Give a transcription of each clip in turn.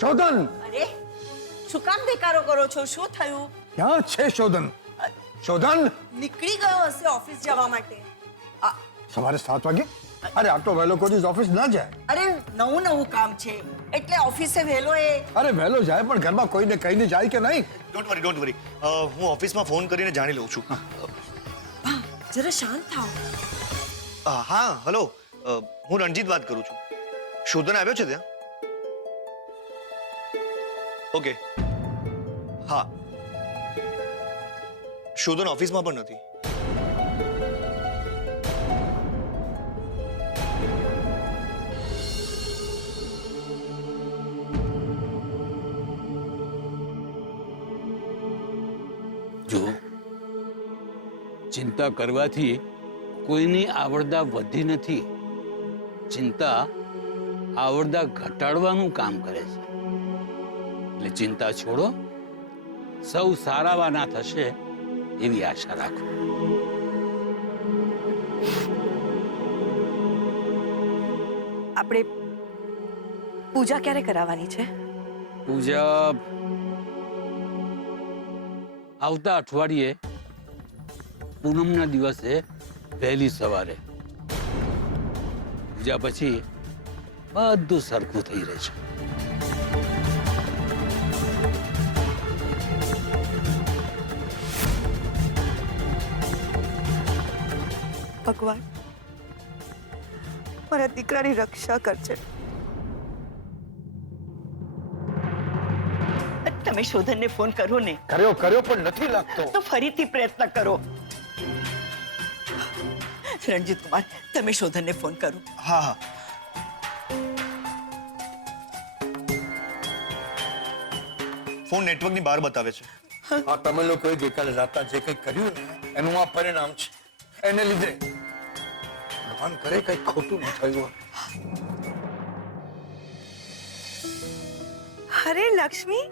શોધન અરે શું કામ દેકારો કરો છો? શું થયું? ક્યાં છે શોધન? શોધન નીકળી ગયો હશે ઓફિસ જવા માટે. સવારે 7 વાગે? અરે આટલો વહેલો કોઈ દિવસ ઓફિસ ના જાય. અરે નવું કામ છે એટલે ઓફિસે વહેલો એ. અરે વહેલો જાય પણ ઘરમાં કોઈને કહીને જાય કે નહીં? ડોન્ટ વરી હું ઓફિસમાં ફોન કરીને જાણી લઉં છું. જરા શાંત થાઓ. હા હલો, હું રણજીત વાત કરું છું. શોધન આવ્યો છે ત્યાં? ઓકે હા, શોધન ઓફિસમાં પણ નથી. જો ચિંતા કરવાથી કોઈની આવડતા વધી નથી. ચિંતા આવડતા ઘટાડવાનું કામ કરે છે. એટલે ચિંતા છોડો, સૌ સારાવાના થશે એવી આશા રાખો. આપણે પૂજા ક્યારે કરાવવાની છે? પૂજા આવતા અઠવાડિયે પૂનમના દિવસે વહેલી સવારે. પૂજા પછી બધું સરખું થઈ રહેશે. ભગવાન મારા દીકરાની રક્ષા કરજે. તમે શોધનને ફોન કરો ને. કર્યો પણ નથી લાગતો. તો ફરીથી પ્રયત્ન કરો. રણજીત કુમાર, તમે શોધનને ફોન કરો. હા હા, ફોન નેટવર્કની બહાર બતાવે છે. આ તમે લોકોએ ગઈકાલે રાતના જે કંઈ કર્યું ને એનું આ પરિણામ છે. એને લીધે ભગવાન કરે કંઈ ખોટું ન થયું. અરે લક્ષ્મી,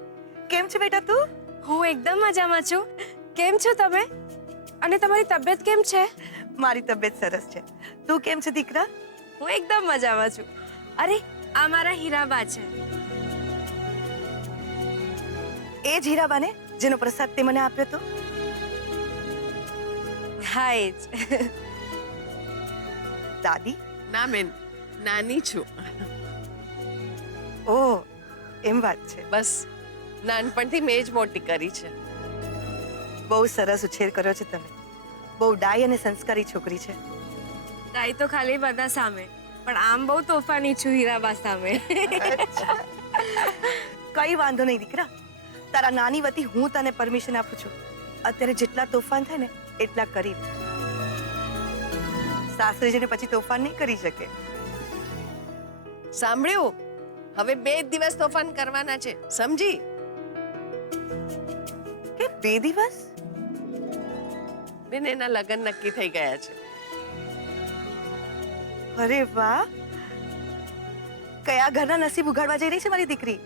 કેમ છે બેટા તું? હું એકદમ મજામાં છું. કેમ છો તમે? અને તમારી તબિયત કેમ છે? મારી તબિયત સરસ છે. તું કેમ છે દીકરા? હું એકદમ મજામાં છું. અરે આ મારા હીરાબા છે. એ જ હીરાબાને જેનો પ્રસાદ તે મને આપ્યો તો? હા એ જ. દાદી? ના બેન, નાની છું. ઓહ, એમ વાત છે. બસ નાનપણથી મેં જ મોટી કરી છે. બહુ સરસ ઉછેર કર્યો છે તમે. બહુ ડાય અને સંસ્કારી છોકરી છે. ગાય તો ખાલી બધા સામે, પણ આમ બહુ તોફાની છું હીરાબા સામે. કઈ વાંધો નહીં દીકરા, તારા નાની વતી હું તને પરમિશન આપું છું. અત્યારે જેટલા તોફાન થાય ને એટલા કરી. સાસરે જઈને પછી તોફાન નહીં કરી શકે. સાંભળ્યું? હવે 2 દિવસ તોફાન કરવાના છે, સમજી? કે 2 દિવસ? બેન, એના લગ્ન નક્કી થઈ ગયા છે. અરે વાહ, કયા ઘરના નસીબ ઉઘાડવા જઈ રહી છે મારી દીકરી?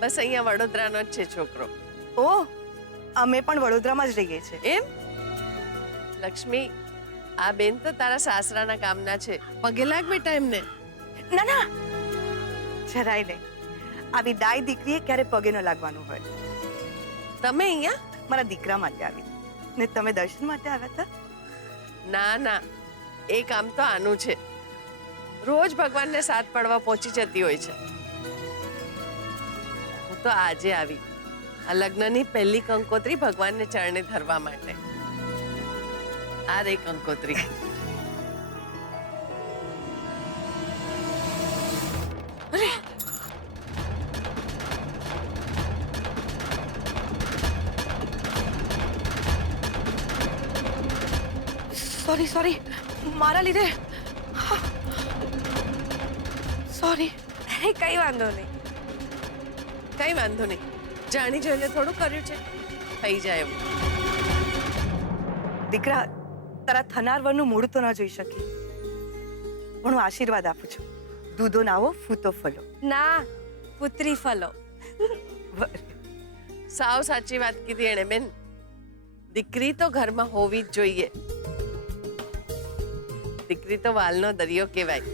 બસ અહીંયા વડોદરાનો જ છે છોકરો. ઓહ, અમે પણ વડોદરામાં જ રહીએ છીએ. એમ? લક્ષ્મી, આ બેન તો તારા સાસરાના ગામના છે. પગે લાગ બેટા એમને. ના ના, જરાય નહીં. આવી ડાય દીકરીએ ક્યારે પગે ન લાગવાનું હોય. તમે અહીંયા? મારા દીકરા માટે આવી ને તમે દર્શન માટે આવ્યા હતા? ના ના, એ કામ તો આનું છે. રોજ ભગવાનને સાથ પડવા પહોંચી જતી હોય છે. હું તો આજે આવી આ લગ્નની પહેલી કંકોત્રી ભગવાનને ચરણે ધરવા માટે. આ રે કંકોત્રી. સોરી સોરી, મારા લીધે. સોરી. કઈ વાંધો નહીં. કઈ વાંધો નહીં, જાણી જોઈને થોડું કર્યું છે, થઈ જાય એવું. દીકરા, તારા થનાર વરનું મૂળ તો ન જોઈ શકી, પણ હું આશીર્વાદ આપું છું. દૂધો નાવો, ફૂતો ફલો. ના, પુત્રી ફલો. સાવ સાચી વાત કીધી એણે બેન. દીકરી તો ઘરમાં હોવી જ જોઈએ. દીકરી તો વાલનો દરિયો કહેવાય.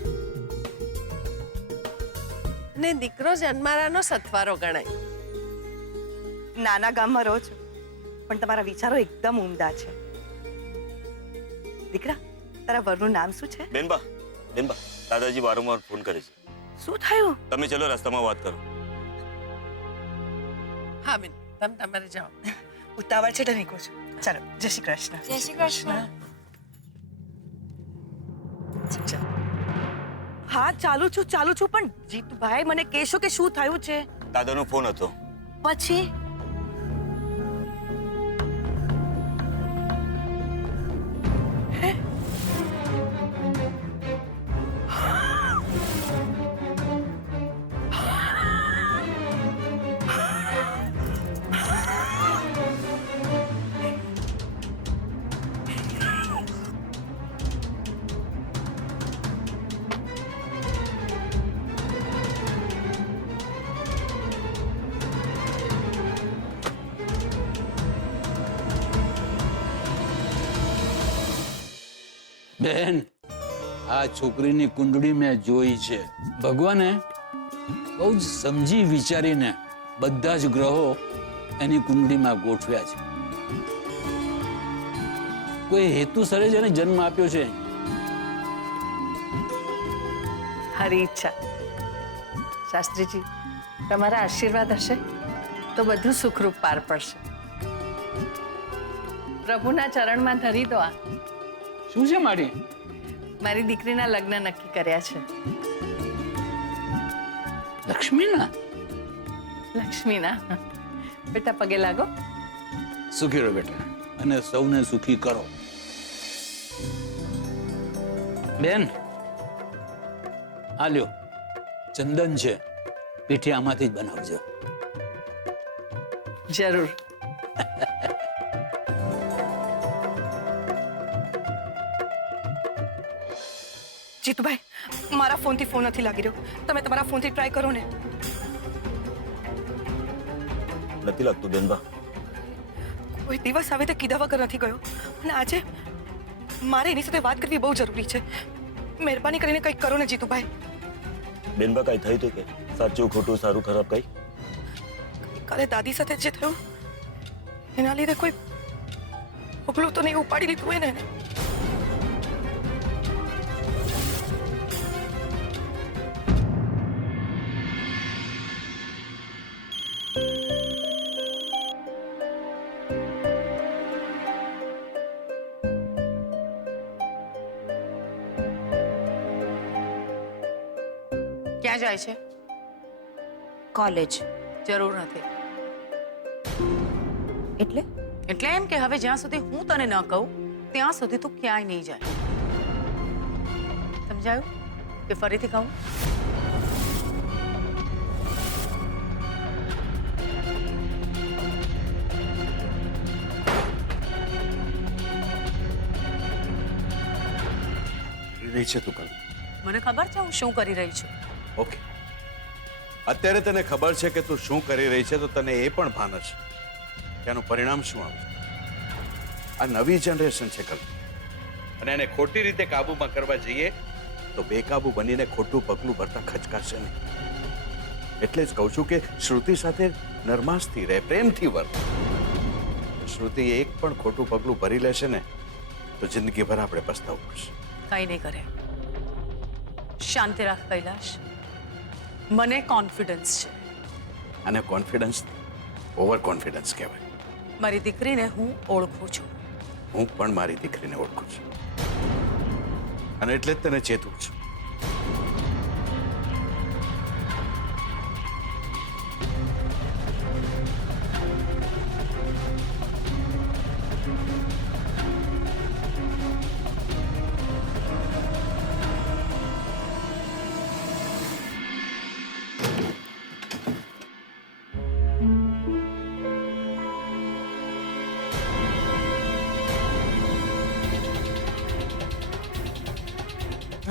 અને દીકરો જન્મારાનો સથવારો ગણાય. નાના ગામમાં રહો છો પણ તમારા વિચારો એકદમ ઉમદા છે. દીકરા, તારા વરનું નામ શું છે? બેનબા દાદાજી વારંવાર ફોન કરે છે. શું થયું? તમે ચલો રસ્તામાં વાત કરો. હા બેન, તમે તમારે જાઓ. ઉતાવળ છે તો નીકળું છું. ચાલો, જય શ્રી કૃષ્ણ. જય શ્રી કૃષ્ણ. હા, ચાલુ છું પણ જીતુભાઈ મને કહેશો કે શું થયું છે? દાદાનો ફોન હતો. પછી બેન, આ છોકરીની કુંડળી મેં જોઈ છે. ભગવાને બહુ જ સમજી વિચારીને બધા જ ગ્રહો એની કુંડળીમાં ગોઠવ્યા છે. કોઈ હેતુસરે જ એને જન્મ આપ્યો છે. હરી ઈચ્છા. શાસ્ત્રીજી, તમારા આશીર્વાદ હશે તો બધું સુખરૂપ પાર પડશે. પ્રભુના ચરણમાં ધરી દો. આ શું છે મારી? મારી દીકરીના લગ્ન નક્કી કર્યા છે. લક્ષ્મીના? લક્ષ્મીના. બેટા પગે લાગો. સુખી રહો બેટા, અને સૌને સુખી કરો. બેન, આ લ્યો ચંદન છે, પીઠી આમાંથી જ બનાવજો. જરૂર. જીતુભાઈ, મારા ફોનથી ફોન નથી લાગી રહ્યો. તમે તમારા ફોનથી ટ્રાય કરો ને. નથી લાગતું બેનબા. કોઈ દિવસ આવે તો કીધા વગર નથી ગયો અને આજે મારે એની સાથે વાત કરવી બહુ જરૂરી છે. મહેરબાની કરીને કંઈક કરો ને જીતુભાઈ. બેનબા કઈ થયું કે સાચું ખોટું સારું ખરાબ કઈ? કાલે દાદી સાથે જે થયું એના લીધે કોઈ પગલું તો નહીં ઉપાડી લીધું હોય ને એને. ક્યાં જાય છે? કોલેજ. જરૂર નથી. એટલે એટલે એમ કે હવે જ્યાં સુધી હું તને ન કહું ત્યાં સુધી તું ક્યાંય નહીં જાય. સમજાયું કે ફરીથી કહું? રહી છે તું કલ. મને ખબર છે હું શું કરી રહી છું. ઓકે, અત્યારે તને ખબર છે કે તું શું કરી રહી છે તો તને એ પણ ભાન હશે કે આનું પરિણામ શું આવે. આ નવી જનરેશન છે કલ, અને એને ખોટી રીતે કાબુમાં કરવા જઈએ તો બેકાબુ બનીને ખોટું પગલું ભરતા ખચકાશે નહીં. એટલે જ કહું છું કે શ્રુતિ સાથે નરમાસથી રહે, પ્રેમથી વર્ત. શ્રુતિ એક પણ ખોટું પગલું ભરી લેશે ને તો જિંદગીભર આપણે પસ્તાવું પડશે. કંઈ નહીં કરે. શાંતિ રાખ કૈલાશ. મને કોન્ફિડન્સ છે. અને કોન્ફિડન્સ ઓવર કોન્ફિડન્સ કહેવાય. મારી દીકરીને હું ઓળખું છું. હું પણ મારી દીકરીને ઓળખું છું અને એટલે જ તને ચેતું છું.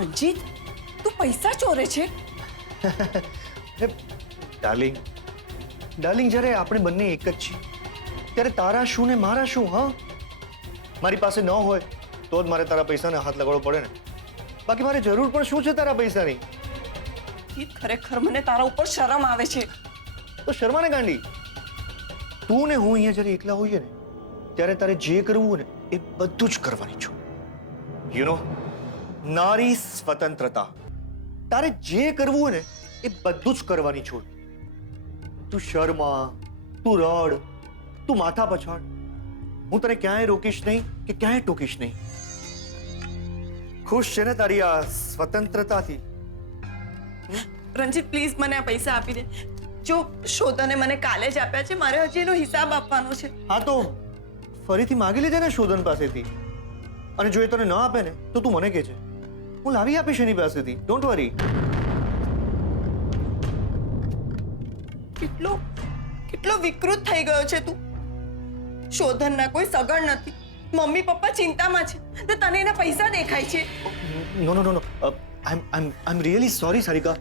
રંજીત, તું પૈસા ચોરે છે? ડાર્લિંગ, જ્યારે આપણે બંને એક જ છીએ ત્યારે તારા શું ને મારા શું? હા, મારી પાસે ન હોય તો જ મારે તારા પૈસાને હાથ લગાડવો પડે ને. બાકી મારે જરૂર પણ શું છે તારા પૈસાની? રોહિત, ખરેખર મને તારા ઉપર શરમ આવે છે. તો શર્માને ગાંડી, તું ને હું અહીંયા જ્યારે એકલા હોઈએ ને ત્યારે તારે જે કરવું હોય ને એ બધું જ કરવાની છું. યુ નો, નારી સ્વતંત્રતા. તારે જે કરવું હોય ને એ બધું જ કરવાની છું. તું શર્મા, તું રડ, તું માથા પછાડ, હું તને ક્યાંય રોકીશ નહીં કે ક્યાંય ટોકીશ નહીં. ખુશ છે ને તારી આ સ્વતંત્રતાથી? રણજીત, પ્લીઝ મને આ પૈસા આપી દે. જો શોધને મને કાલે જ આપ્યા છે, મારે હજી એનો હિસાબ આપવાનો છે. હા તો ફરીથી માગી લેજે ને શોધન પાસેથી. અને જો એ તને ન આપે ને તો તું મને કહેજે, હું લાવી આપીશ એની પાસેથી. Don't worry. કેટલો વિકૃત થઈ ગયો છે તું. શોધનના કોઈ સગણ નથી, મમ્મી પપ્પા ચિંતામાં છે, તો તને એના પૈસા દેખાય છે. નો નો નો નો, આઈ એમ રિયલી સોરી સારિકા.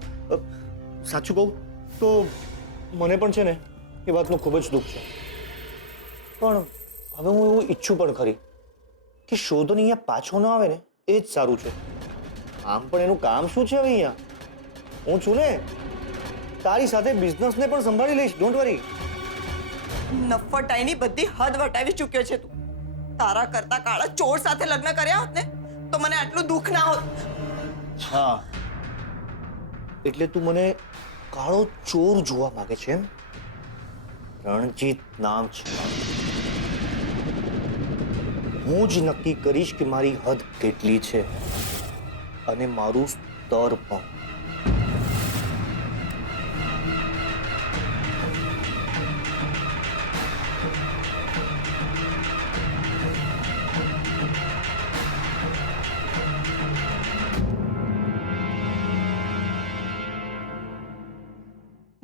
સાચું કહું તો મને પણ છે ને એ વાતનું ખૂબ જ દુઃખ છે. પણ હવે હું એવું ઈચ્છું પણ ખરી કે શોધન અહીંયા પાછો ન આવે ને એ જ સારું છે. આમ પણ એનું કામ શું છે હવે અહીંયા? હું છું ને, તારી સાથે બિઝનેસને પણ સંભાળી લઈશ. Don't worry. નફટાઈની બધી હદ વટાવી ચૂક્યો છે તું. તારા કરતા કાળા ચોર સાથે લગ્ન કર્યા હોત ને તો મને આટલું દુઃખ ના હોત. હા, એટલે તું મને કાળો ચોર જોવા માંગે છે એમ? રણજીત નામ છે. હું જ નક્કી કરીશ કે મારી હદ કેટલી છે અને મારું સ્તર પણ.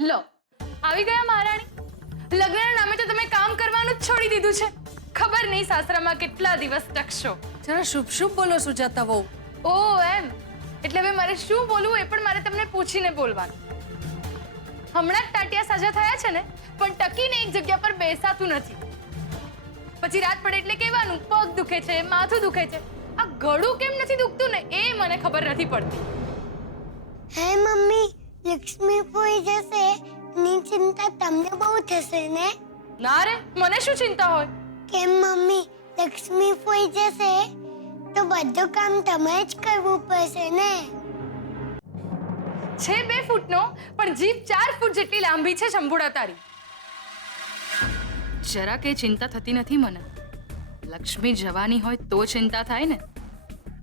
લો, આવી ગયા મહારાણી. લગ્નના નામે તો તમે કામ કરવાનું જ છોડી દીધું છે. ખબર નહીં સાસરામાં કેટલા દિવસ ટકશો. જરા શુભ શુભ બોલો સુજાતા બહુ. ઓ એમ, એટલે હવે મારે શું બોલવું એ પણ મારે તમને પૂછીને બોલવાનું. હમણાં જ ટાટિયા સાજા થયા છે ને, પણ ટકીને એક જગ્યા પર બેસાતું નથી. પછી રાત પડે એટલે કહેવાનું પગ દુખે છે, માથું દુખે છે. આ ગળું કેમ નથી દુખતું ને એ મને ખબર નથી પડતી. હે મમ્મી, લક્ષ્મી પોઈ જશે ની ચિંતા તમને બહુ થશે ને? ના રે, મને શું ચિંતા હોય? કેમ મમ્મી, લક્ષ્મી પોઈ જશે તો બધું કામ તમારે જ કરવું પડશે ને? છે 2 ફૂટનો, પણ જીભ 4 ફૂટ જેટલી લાંબી છે શંભુડા તારી. જરા કે ચિંતા થતી નથી મને. લક્ષ્મી જવાની હોય તો ચિંતા થાય ને.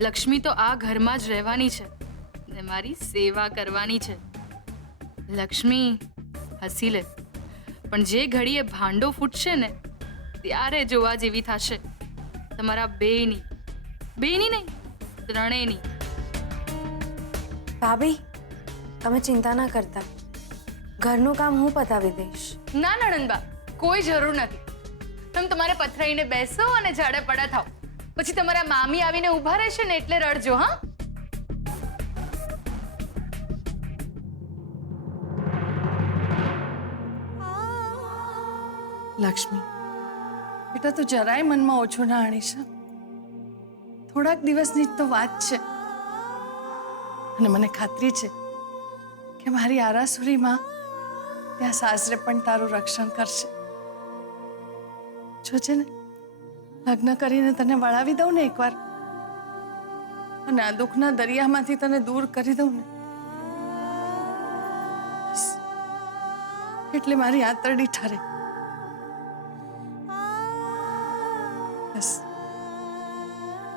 લક્ષ્મી તો આ ઘરમાં જ રહેવાની છે ને મારી સેવા કરવાની છે. લક્ષ્મી હસી લે, પણ જે ઘડીએ ભાંડો ફૂટશે ને ત્યારે જોવા જેવી થશે. તમારા બેની નહીં, ત્રણેયની. ભાભી, તમે ચિંતા ના કરતા, ઘરનું કામ હું પતાવી દઈશ. ના નણંદબા, કોઈ જરૂર નથી. તમે તમારે પથરાઈને બેસો અને જાડે પડા થાઓ. પછી તમારા મામી આવીને ઊભા રહેશે ને એટલે રડજો. હા, લક્ષ્મી બેટા, તું જરાય મનમાં ઓછું ના આણીશ. થોડાક દિવસની જ તો વાત છે અને મને ખાતરી છે કે મારી આરાસુરીમાં ત્યાં સાસરે પણ તારું રક્ષણ કરશે. જો છે ને, લગ્ન કરીને તને વળાવી દઉં ને એકવાર, અને આ દુઃખના દરિયામાંથી તને દૂર કરી દઉં ને, બસ એટલે મારી આંતરડી ઠરે. બસ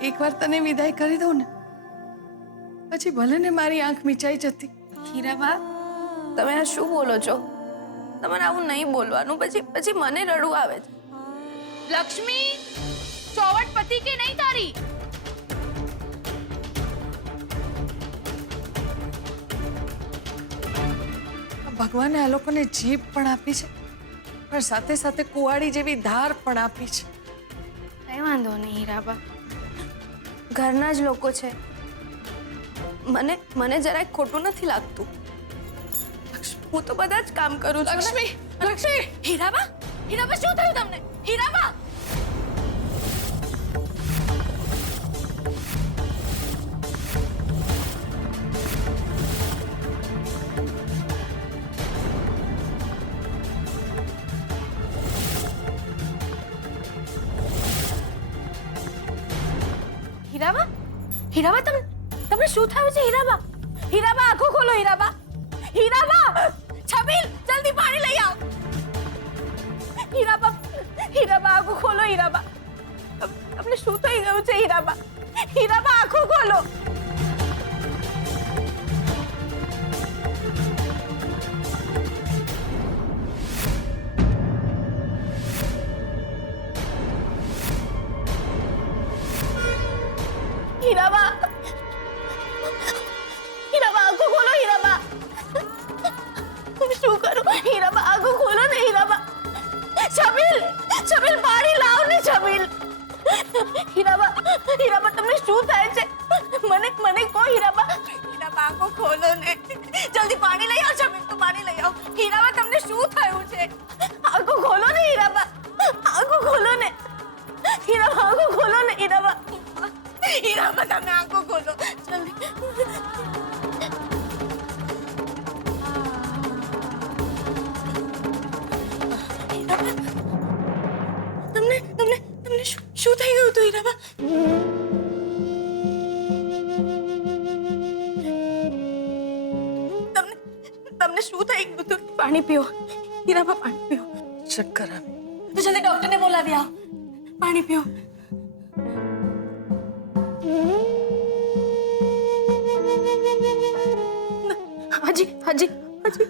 એકવાર તને વિદાય કરી દઉં ને, પછી ભલે ને મારી આંખ મીચાઈ જતી. હીરાબા, તમે આ શું બોલો છો? તમારે આવું નહીં બોલવાનું, પછી મને રડવું આવે છે. લક્ષ્મી, ચોવટ પતિ કે નહીં તારી? ભગવાને આ લોકોને જીભ પણ આપી છે, પણ સાથે સાથે કુવાડી જેવી ધાર પણ આપી છે. કઈ વાંધો નહીં હીરાબા, ઘરના જ લોકો છે. મને જરાય ખોટું નથી લાગતું. હું તો બધા જ કામ કરું છું. લક્ષ્મી! હીરાબા, શું થયું તમને? હીરાબા! હીરાબા હીરાબા તમને શું થયું છે હીરાબા હીરાબા આંખો ખોલો હીરાબા હીરાબા છબીલ જલ્દી પાણી લઈ આવ હીરાબા હીરાબા આંખો ખોલો હીરાબા તમને શું થઈ ગયું છે હીરાબા હીરાબા આંખો ખોલો હીરાબા હીરાબા આંખો ખોલો હીરાબા હું શું કરું હીરાબા આંખો ખોલો ને હીરાબા છબીલ છબીલ પાણી લાવ ને છબીલ હીરાબા હીરાબા તમને શું થાય છે મને કહો હીરાબા હીરાબા આંખો ખોલો ને જલ્દી પાણી લઈ આવ છબીલ તું પાણી લઈ આવ હીરાબા તમને શું થયું છે આંખો ખોલો ને હીરાબા આંખો ખોલો ને હીરાબા આંખો ખોલો ને હીરાબા હીરાબા તમે આંખો ખોલો જલ્દી તમને શું થઈ ગયું હતું હીરાબા તમને શું થઈ ગયું હતું પાણી પીઓ હીરાબા પાણી પીઓ ચક્કર આવે તો જલ્દી ડોક્ટરને બોલાવી આવો પાણી પીઓ હાજી હાજી હાજી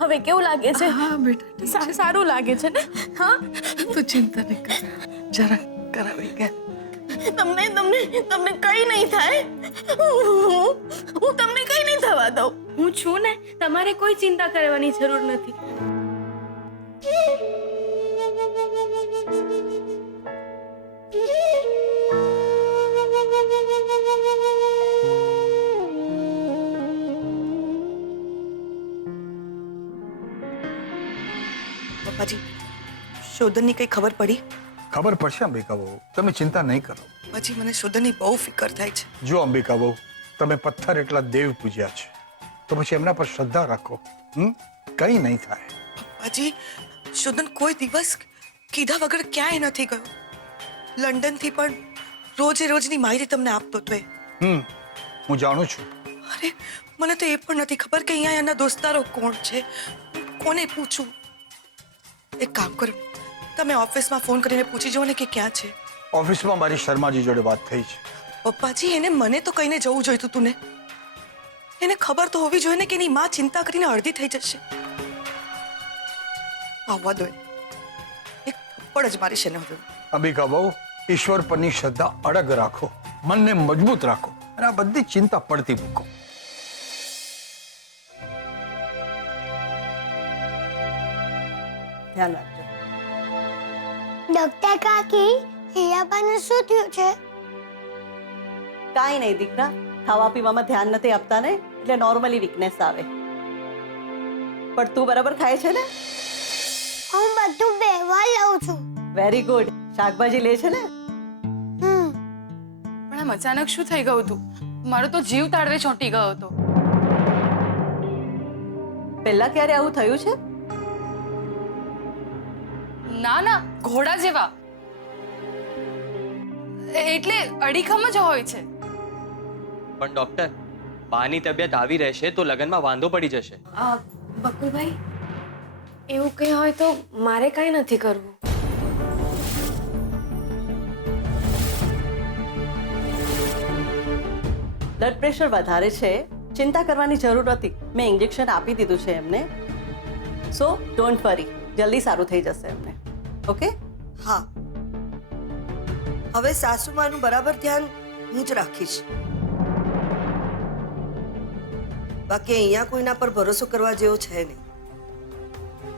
હવે કેવું લાગે છે હા બેટા સારું લાગે છે ને હા તું ચિંતા નહીં કર જરા કરાવી ગયા તમને કઈ નહીં થાય હું તમને કઈ નહીં થવા દઉં હું છું ને તમારે કોઈ ચિંતા કરવાની જરૂર નથી પપ્પાજી શોધનની કઈ ખબર પડી ખબર પડશે અંબિકા બહુ, તમે ચિંતા નહીં કરો. પછી મને શોધનની બહુ ફિકર થાય છે. જો અંબિકા બહુ, તમે પથ્થર એટલા દેવ પૂજ્યા છે તો પછી એમના પર શ્રદ્ધા રાખો. કઈ નહીં થાય. પપ્પાજી શોધન કોઈ દિવસ કીધા વગર ક્યાંય નથી ગયો. લંડનથી પણ રોજે રોજની માહિતી તમને આપતો હતો એ. હું જાણું છું. અરે મને તો એ પણ નથી ખબર કે અહીંયા એના દોસ્તારો કોણ છે, કોને પૂછું. એક કામ કરો, તમે ઓફિસમાં ફોન કરીને પૂછી જુઓ ને કે ક્યાં છે. ઓફિસમાં મારી શર્માજી જોડે વાત થઈ છે. પપ્પાજી એને મને તો કહીને જવું જોઈતું તું ને. એને ખબર તો હોવી જોઈએ ને કે એની માં ચિંતા કરીને અડધી થઈ જશે. આવવા દો, એક થપ્પડ જ મારી છે ને હવે. અંબિકા બહુ, ઈશ્વર પરની શ્રદ્ધા અડગ રાખો, મનને મજબૂત રાખો અને આ બધી ચિંતા પડતી મૂકો. ધ્યાન રાખજો. ડોક્ટર કાકી, હીરાબાને શું થયું છે? કાંઈ નહીં દીકરા, ખાવા પીવામાં ધ્યાન નથી આપતા ને એટલે નોર્મલી વીકનેસ આવે. પણ તું બરાબર ખાય છે ને? હું બધું બેવા લઉં છું. Very good. શાકભાજી લે છે ને? પણ આમ અચાનક શું થઈ ગયું હતું? મારો તો જીવ તાળવે ચોંટી ગયો હતો. પહેલા ક્યારે આવું થયું છે? ના ના, ઘોડા જેવા. એટલે અડીખમ જ હોય છે. પણ ડોક્ટર, બાની તબિયત આવી રહેશે તો લગનમાં વાંધો પડી જશે. બકુલભાઈ, એવું કંઈ હોય તો મારે કાંઈ નથી કરવું. બ્લડ પ્રેશર વધારે છે, ચિંતા કરવાની જરૂર નથી. મેં ઇન્જેક્શન આપી દીધું છે એમને. સો ડોન્ટ વરી, જલ્દી સારું થઈ જશે એમને. ઓકે? હા, હવે સાસુમાનું બરાબર ધ્યાન હું જ રાખીશ. બાકી અહીંયા કોઈના પર ભરોસો કરવા જેવો છે નહીં.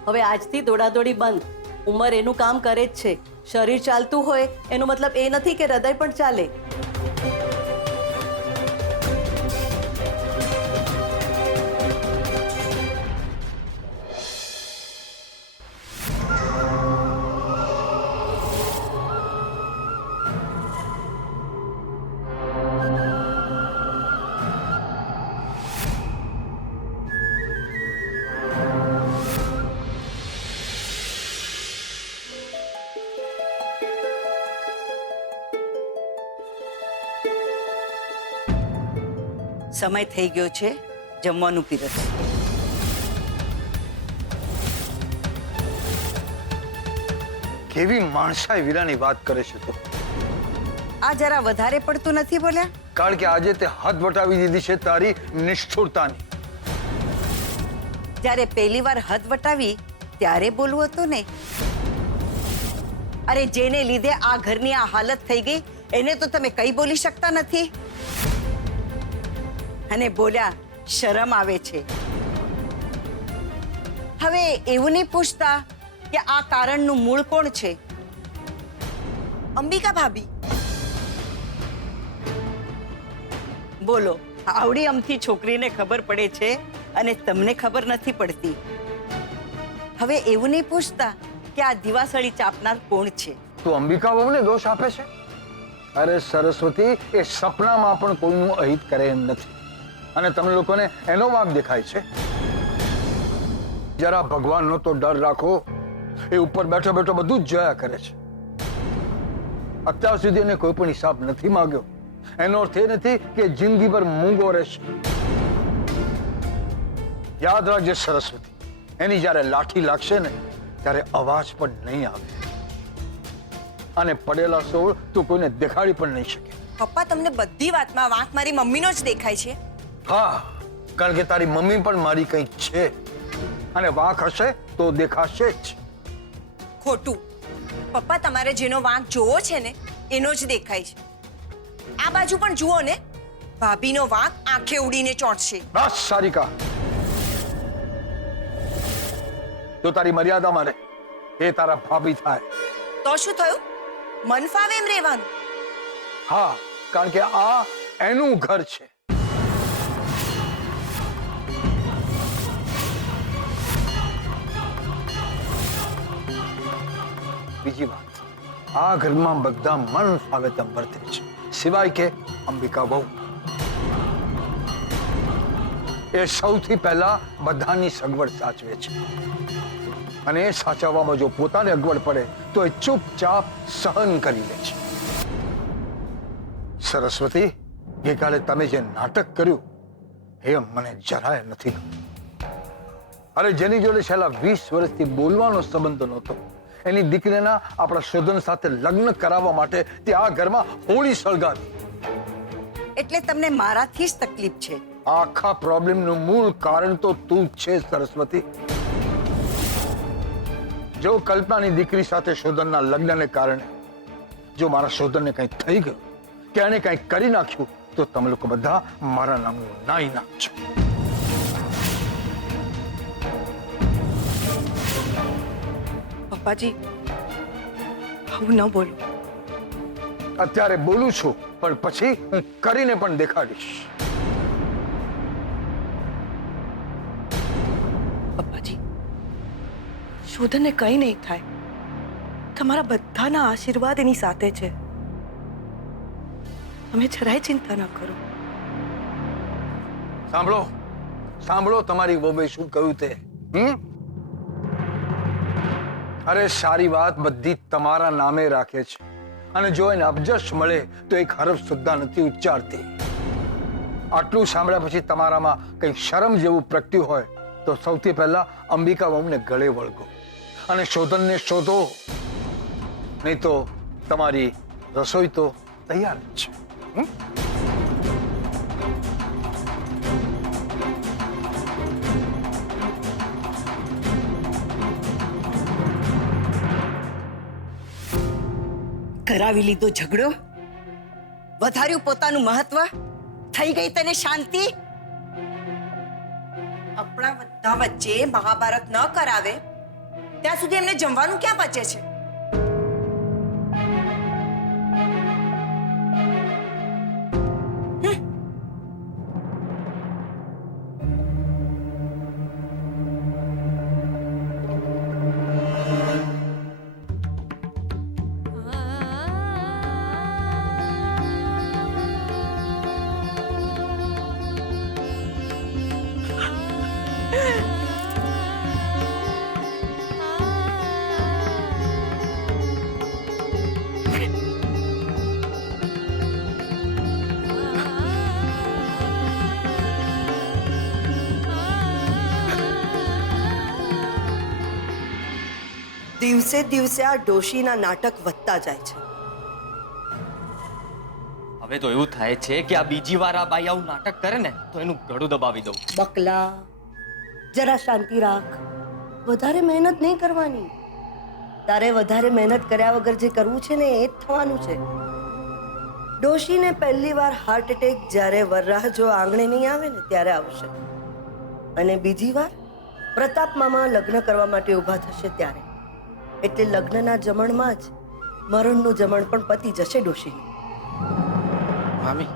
હવે આજથી દોડાદોડી બંધ. ઉંમર એનું કામ કરે જ છે. શરીર ચાલતું હોય એનો મતલબ એ નથી કે હૃદય પણ ચાલે. સમય થઈ ગયો છે જમવાનું પીરસ. કેવી માણસાઈ વીરાની વાત કરે છે તું. આ જરા વધારે પડતું નથી બોલ્યા? કારણ કે આજે તે હદ વટાવી દીધી છે તારી નિષ્ઠુરતાની. જ્યારે પહેલી વાર હદ વટાવી ત્યારે બોલવું હતું ને. અરે જેને લીધે આ ઘરની આ હાલત થઈ ગઈ એને તો તમે કઈ બોલી શકતા નથી. અને બોલ્યા શરમ આવે છે. હવે એવું નહીં પૂછતા કે આ કારણનું મૂળ કોણ છે? અંબિકા ભાભી. બોલો, આવડી અમથી છોકરીને ખબર પડે છે અને તમને ખબર નથી પડતી. હવે એવું નહીં પૂછતા કે આ દિવાસળી ચાપનાર કોણ છે? તું અંબિકા બહુને દોષ આપે છે? અરે સરસ્વતી, એ સપનામાં પણ કોઈનું અહિત કરે એમ નથી અને તમને લોકોને એનો વાંક દેખાય છે. જરા ભગવાનનો તો ડર રાખો. એ ઉપર બેઠો બેઠો બધું જ જોયા કરે છે. અત્યાર સુધી એને કોઈ પણ હિસાબ નથી માંગ્યો. એનો અર્થ એ નથી કે જિંદગીભર મૂંગો રહેશે. યાદ રાખજે સરસ્વતી, એની જ્યારે લાઠી લાગશે ને ત્યારે અવાજ પણ નહીં આવે અને પડેલા સોળ તું કોઈને દેખાડી પણ નહીં શકે. પપ્પા, તમને બધી વાતમાં વાંક મારી મમ્મીનો જ દેખાય છે. હા, કારણ કે તારી મમ્મી પણ મારી કંઈક છે અને વાંક હશે તો દેખાશે જ. ખોટું. પપ્પા, તમારે જેનો વાંક જોવો છે ને એનો જ દેખાય છે. આ બાજુ પણ જુઓ ને, ભાભીનો વાંક આંખે ઉડીને ચોંટશે. બસ સારિકા, તો તારી મર્યાદામાં રહે. એ તારા ભાભી થાય. તો શું થયું? મન ફાવે એમ રહેવાનું? હા, કારણ કે આ એનું ઘર છે. બીજી વાત, આ ઘરમાં બધા મન ફાવે તેમ વર્તે છે, સિવાય કે અંબિકા બહુ. એ સૌથી પહેલા બધાની સગવડ સાચવે છે અને એ સાચવવામાં જો પોતાને અગવડ પડે તો એ ચૂપચાપ સહન કરી લે છે. સરસ્વતી, ગઈકાલે તમે જે નાટક કર્યું એ મને જરાય નથી ગમ્યું. અરે જેની જોડે છેલ્લા 20 વર્ષથી બોલવાનો સંબંધ નહોતો, એની દીકરીના આપણા શોધન સાથે લગ્ન કરાવવા માટે તે આ ઘરમાં હોળી સળગાવી. એટલે તમને મારાથી જ તકલીફ છે? આખા પ્રોબ્લેમનું મૂળ કારણ તો તું જ છે સરસ્વતી. જો કલ્પનાની દીકરી સાથે શોધનના લગ્નને કારણે જો મારા શોધનને કંઈ થઈ ગયું કે એને કંઈ કરી નાખ્યું તો તમે લોકો બધા મારા નામનું નાઈ નાખજો. પપ્પાજી, આવું ન બોલો. અત્યારે બોલું છું પણ પછી હું કરીને પણ દેખાડીશ. પપ્પાજી, શોધનને કંઈ નહીં થાય. તમારા બધાના આશીર્વાદ એની સાથે છે. તમે જરાય ચિંતા ન કરો. સાંભળો સાંભળો, તમારી વહુએ શું કહ્યું તે. અરે સારી વાત બધી તમારા નામે રાખે છે અને જો એને અબજશ મળે તો એક હરફ સુદ્ધા નથી ઉચ્ચારતી. આટલું સાંભળ્યા પછી તમારામાં કંઈક શરમ જેવું પ્રગટ્યું હોય તો સૌથી પહેલા અંબિકા વહુને ગળે વળગો અને શોધનને શોધો. નહીં તો તમારી રસોઈ તો તૈયાર જ છે. કરાવી લીધો ઝઘડો, વધાર્યું પોતાનું મહત્વ, થઈ ગઈ તને શાંતિ. આપણા બધા વચ્ચે મહાભારત ન કરાવે ત્યાં સુધી એમને જમવાનું ક્યાં પચે છે? દિવસે દિવસે આ ડોશીના નાટક વધતા જાય છે. હવે તો એવું થાય છે કે આ બીજી વાર આ બાઈ આવું નાટક કરે ને તો એનું ગળું દબાવી દઉં. બકલા, જરા શાંતિ રાખ. વધારે મહેનત નહીં કરવાની. તારે વધારે મહેનત કર્યા વગર જે કરવું છે ને એ જ થવાનું છે. ડોશીને પહેલી વાર હાર્ટ એટેક જ્યારે વરરાજો આંગણે નહીં આવે ને ત્યારે આવશે, અને બીજી વાર પ્રતાપ મામા લગ્ન કરવા માટે ઊભા થશે ત્યારે. એટલે લગ્નના જમણમાં જ મરણનું જમણ પણ પતી જશે ડોશીનું. મામી,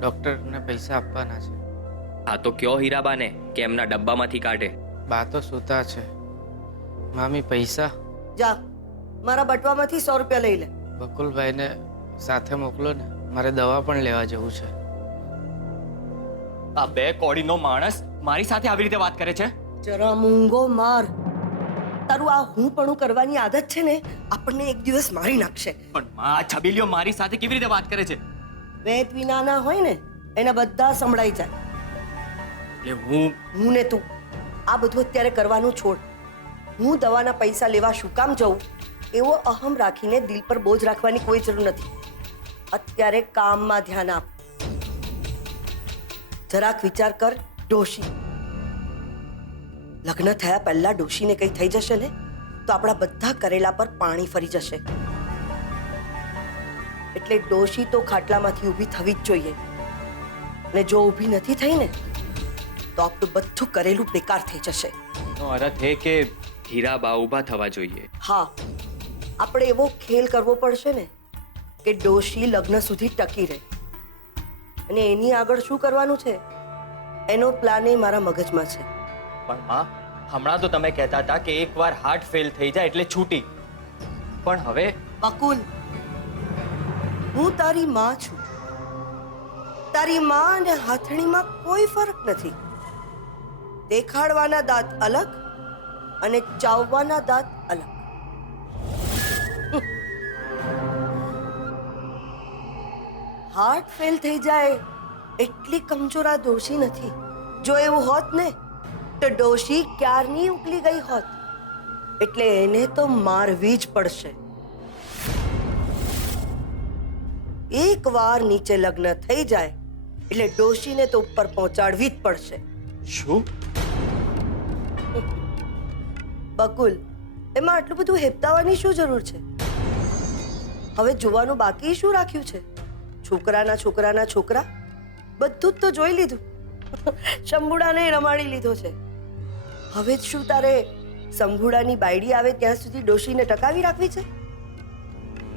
ડોક્ટરને પૈસા આપવાના છે. હા તો કયો હીરાબાને કે એમના ડબ્બામાંથી કાઢે. બા તો સૂતા છે. મામી પૈસા જા, મારા બટવામાંથી 100 રૂપિયા લઈ લે. બકુલભાઈને સાથે મોકલો ને, મારે દવા પણ લેવા જવું છે. આ બે કોડીનો માણસ મારી સાથે આવી રીતે વાત કરે છે. જરા મૂંગો માર. તારું આ હું પણ કરવાની આદત છે ને, આપણને એક દિવસ મારી નાખશે. પણ આ છબીલીઓ મારી સાથે કેવી રીતે વાત કરે છે? વેત વિનાના હોય ને એના બધા સંભળાઈ જાય. એટલે હું ને તું આ બધું અત્યારે કરવાનું છોડ. હું દવાના પૈસા લેવા શું કામ જઉં એવો અહમ રાખીને દિલ પર બોજ રાખવાની કોઈ જરૂર નથી. અત્યારે કામમાં ધ્યાન આપ. જરાક વિચાર કર ડોશી. લગ્ન થયા પહેલા ડોશીને કંઈ થઈ જશે ને તો આપણા બધા કરેલા પર પાણી ફરી જશે. એટલે ડોશી તો ખાટલામાંથી ઊભી થવી જ જોઈએ, અને જો ઊભી નથી થઈ ને તો આપણું બધું કરેલું બેકાર થઈ જશે. નો અર્થ એ કે હીરાબા ઊભા થવા જોઈએ. હા, આપણે એવો ખેલ કરવો પડશે ને કે ડોશી લગ્ન સુધી ટકી રહે. અને એની આગળ શું કરવાનું છે એનો પ્લાન એ મારા મગજમાં છે. પણ માં, હમણાં તો તમે કહેતા હતા કે એકવાર હાર્ટ ફેલ થઈ જાય એટલે છૂટી. પણ હવે બકુલ, હું તારી માં છું. તારી માં અને હાથણીમાં કોઈ ફરક નથી. દેખાડવાના દાંત અલગ અને ચાવવાના દાંત અલગ. હાર્ટ ફેલ થઈ જાય એટલી કમજોર આ ડોશી નથી. જો એવું હોત ને તો ડોશી ક્યારની ઉકલી ગઈ હોત. એટલે એને તો મારવી જ પડશે. એકવાર નીચે લગ્ન થઈ જાય એટલે ડોશીને તો ઉપર પહોંચાડવી જ પડશે. શું? બકુલ, એમાં આટલું બધું હેપતાવાની શું જરૂર છે? હવે જોવાનું બાકી શું રાખ્યું છે? છોકરાના છોકરાના છોકરા બધું જ તો જોઈ લીધું. શંભુડાને રમાડી લીધો છે. હવે જ શું તારે શંભુડાની બાયડી આવે ત્યાં સુધી ડોશીને ટકાવી રાખવી છે?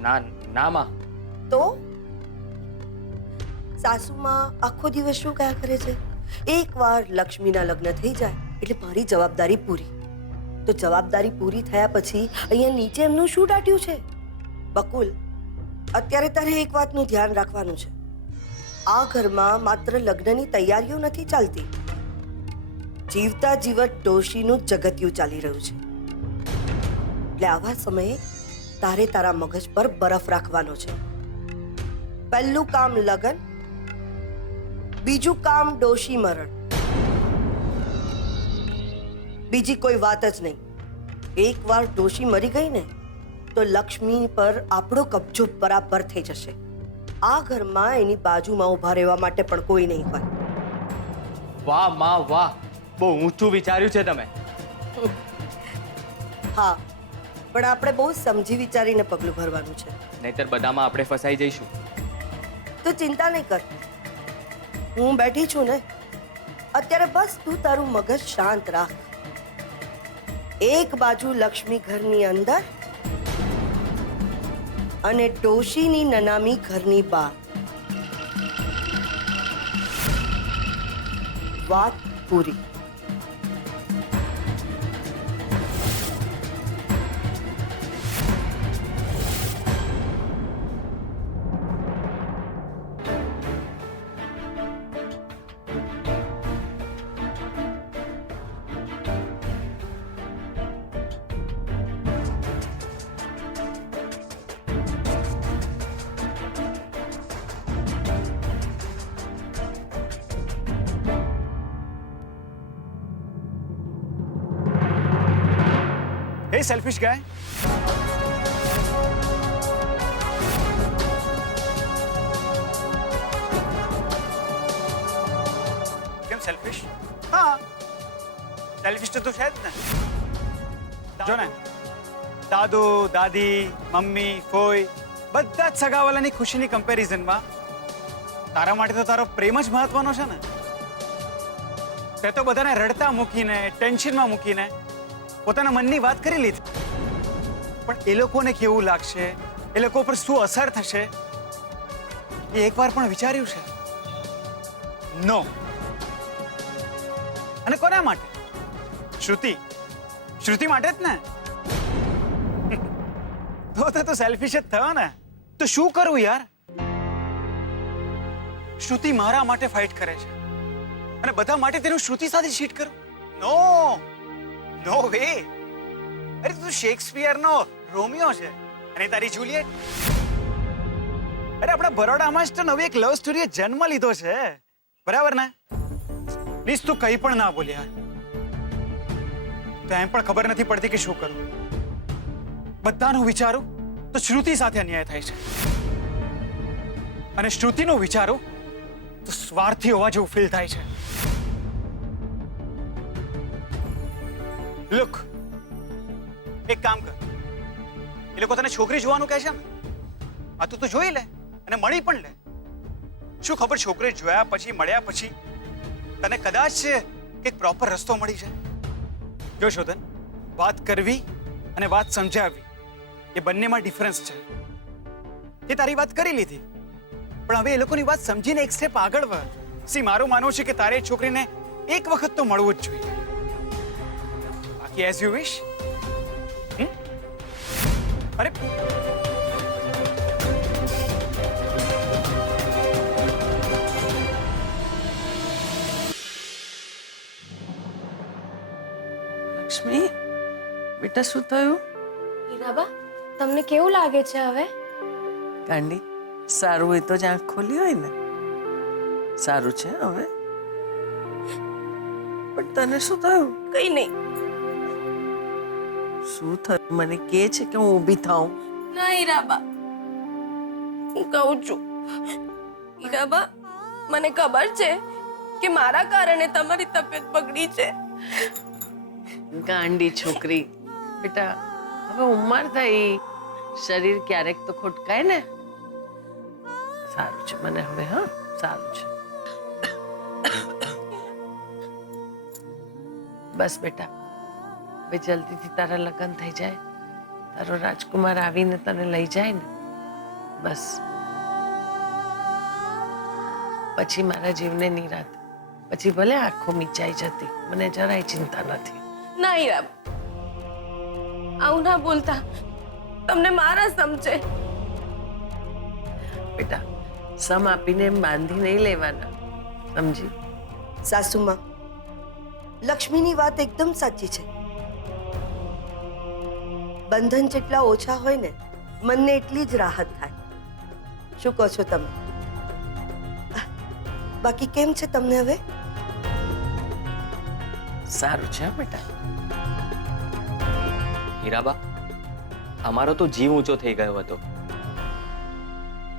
ના ના માં. તો સાસુમાં આખો દિવસ શું કયા કરે છે? એકવાર લક્ષ્મીના લગ્ન થઈ જાય એટલે મારી જવાબદારી પૂરી. તો જવાબદારી પૂરી થયા પછી અહીંયા નીચે એમનું શું દાટ્યું છે? બકુલ, અત્યારે તારે એક વાતનું ધ્યાન રાખવાનું છે. આ ઘરમાં માત્ર લગ્નની તૈયારીઓ નથી ચાલતી, જીવતા જીવત ડોશીનું જગતિયું ચાલી રહ્યું છે. એટલે આવા સમયે તારે તારા મગજ પર બરફ રાખવાનો છે. પહેલું કામ લગ્ન, બીજું કામ ડોશી મરણ. બીજી કોઈ વાત જ નહીં. એકવાર ડોશી મરી ગઈ ને તો લક્ષ્મી પર આપણો કબજો બરાબર થઈ જશે. આ ઘરમાં એની બાજુમાં ઊભા રહેવા માટે પણ કોઈ નહીં હોય. વાહ માં વાહ, બહુ ઊંચું વિચાર્યું છે તમે. હા, પણ આપણે બહુ સમજી વિચારીને પગલું ભરવાનું છે. નહીતર બધામાં આપણે ફસાઈ જઈશું. તો ચિંતા નહીં કર, હું બેઠી છું ને. અત્યારે બસ તું તારું મગજ શાંત રાખ. એક બાજુ લક્ષ્મી ઘરની અંદર અને ડોશીની નનામી ઘરની બહાર. વાત પૂરી. એ સેલ્ફિશ ગાય, કેમ સેલ્ફિશ? હા, સેલ્ફિશ તો તું છે જ ને. જો ને, દાદુ, દાદી, મમ્મી, ફોઈ બધા જ સગાવાલાની ખુશીની કમ્પેરિઝનમાં તારા માટે તો તારો પ્રેમ જ મહત્વનો છે ને. તે તો બધાને રડતા મૂકીને, ટેન્શનમાં મૂકીને પોતાના મનની વાત કરી લીધી. પણ એ લોકોને કેવું લાગશે, એ લોકો પર શું અસર થશે, એ એકવાર પણ વિચાર્યું છે? નો. અને કોના માટે? શ્રુતિ માટે જ ને. તો સેલ્ફિશ જ થયો ને. તો શું કરું યાર? શ્રુતિ મારા માટે ફાઇટ કરે છે અને બધા માટે તેનું શ્રુતિ સાથે ચીટ કરું? નો વે. અરે તું શેક્સપિયરનો રોમિયો છે અને તારી જુલિયટ. અરે આપણા બરોડામાં જ તો નવી એક લવ સ્ટોરીએ જન્મ લીધો છે, બરાબર ને? પ્લીઝ તું કંઈ પણ ના બોલ યાર. તો એમ પણ ખબર નથી પડતી કે શું કરું. બધાનું વિચારું તો શ્રુતિ સાથે અન્યાય થાય છે અને શ્રુતિનું વિચારું તો સ્વાર્થી હોવા જેવું ફીલ થાય છે. લુક, એક કામ કર. એ લોકો તને છોકરી જોવાનું કહે છે ને, આ તું તો જોઈ લે અને મળી પણ લે. શું ખબર છોકરી જોયા પછી, મળ્યા પછી તને કદાચ એક પ્રોપર રસ્તો મળી જાય. જો શોધન, વાત કરવી અને વાત સમજાવવી એ બંનેમાં ડિફરન્સ છે. એ તારી વાત કરી લીધી, પણ હવે એ લોકોની વાત સમજીને એક સ્ટેપ આગળ વધ. મારું માનવું છે કે તારે એ છોકરીને એક વખત તો મળવું જ જોઈએ. બાકી એઝ યુ વિશ. અરે લક્ષ્મી, બેટા શું થયું? હીરાબા, તમને કેવું લાગે છે હવે? ગાંડી, સારું હોય તો જ આંખ ખોલી હોય ને. સારું છે હવે? પણ તને શું થયું? કઈ નહીં. શું થયું મને કહે છે કે હું ઊભી થાઉં? ના હીરાબા, હું કહું છું. હીરાબા, મને ખબર છે કે મારા કારણે તમારી તબિયત બગડી છે. ગાંડી છોકરી, બેટા હવે ઉંમર થઈ, શરીર ક્યારેક તો ખોટકાય ને. સારું છે મને હવે. હા, સારું છે. બસ બેટા, હવે જલ્દીથી તારા લગ્ન થઈ જાય, તારો રાજકુમાર આવીને તને લઈ જાય ને, બસ પછી મારા જીવને નિરાંત. પછી ભલે આંખો મીચાઈ જતી, મને જરાય ચિંતા નથી. ના હીરાબા, આવું ના બોલતા. તમને મારા સમજે. બેટા, સમ આપીને એમ બાંધી નહીં લેવાના, સમજી? સાસુમાં, લક્ષ્મીની વાત એકદમ સાચી છે. બંધન જેટલા ઓછા હોય ને, મનને એટલી જ રાહત થાય. શું કહો છો તમે? બાકી કેમ છે તમને હવે? સારું છે બેટા. હીરાબા, અમારો તો જીવ ઊંચો થઈ ગયો હતો.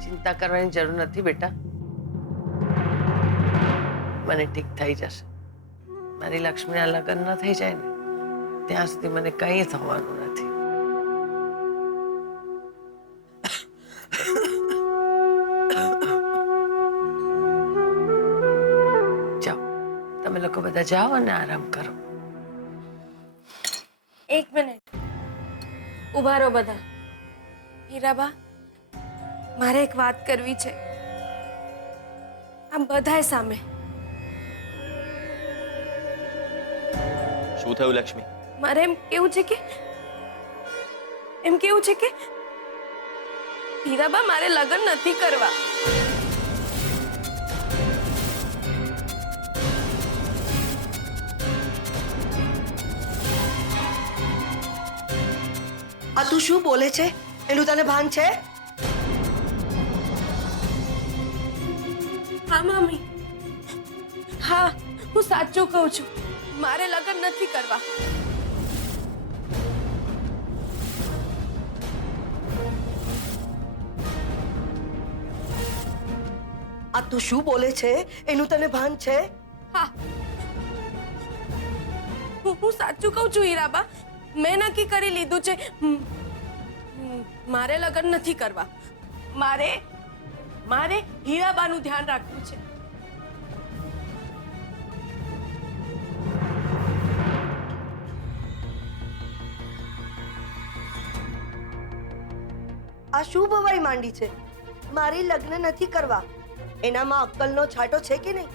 ચિંતા કરવાની જરૂર નથી બેટા, મને ઠીક થઈ જશે. મારી લક્ષ્મીના લગ્ન ન થઈ જાય ને ત્યાં સુધી મને કંઈ થવાનું નથી. જાઓ, તમે લોકો બધા જાઓ અને આરામ કરો. એક મિનિટ ઉભા રહો બધા. હીરાબા, મારે એક વાત કરવી છે આમ બધાય સામે. શું થયું લક્ષ્મી? મારે એમ કેવું છે કે હીરાબા, મારે લગ્ન નથી કરવા. આ તું શું બોલે છે? એનું તને ભાન છે? હા મમ્મી, હા, હું સાચું કહું છું. મારે લગ્ન નથી કરવા. આ તું શું બોલે છે એનું તને ભાન છે? હા, હું સાચું કહું છું હીરાબા. મેં નક્કી કરી લીધું છે, મારે લગ્ન નથી કરવા. મારે હીરાબાનું ધ્યાન રાખવું છે. આ શું ભવાઈ માંડી છે? મારી લગ્ન નથી કરવા. એનામાં અક્કલનો છાંટો છે કે નહીં?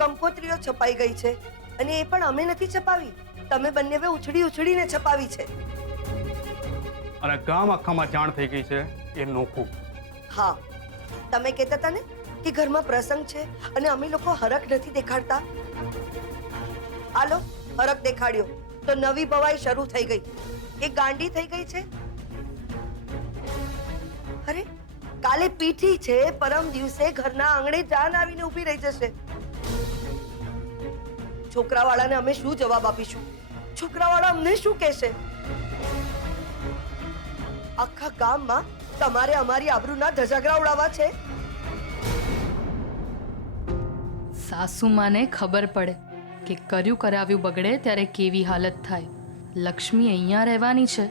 કંકોત્રીઓ છપાઈ ગઈ છે અને એ પણ અમે નથી છપાવી, તમે બંનેવે ઉછળીને છપાવી છે. અને ગામ આખામાં જાણ થઈ ગઈ છે એ નોખું. હા, તમે કહેતા હતા ને કે ઘરમાં પ્રસંગ છે અને અમે લોકો હરખ નથી દેખાડતા. હાલો, હરખ દેખાડ્યો તો નવી ભવાઈ શરૂ થઈ ગઈ. એ ગાંડી થઈ ગઈ છે. અરે, કાલે પીઠી છે, પરમ દિવસે ઘરના આંગણે જાન આવીને ઊભી રહી જશે. છોકરાવાળાને અમે શું જવાબ આપીશું? છોકરાવાળા અમને શું કહેશે? આખા ગામમાં તમારે અમારી આબરૂના ધજાગરા ઉડાવવા છે. સાસુમાને ખબર પડે કે કર્યું કરાવ્યું બગડે ત્યારે કેવી હાલત થાય. લક્ષ્મી અહીંયા રહેવાની છે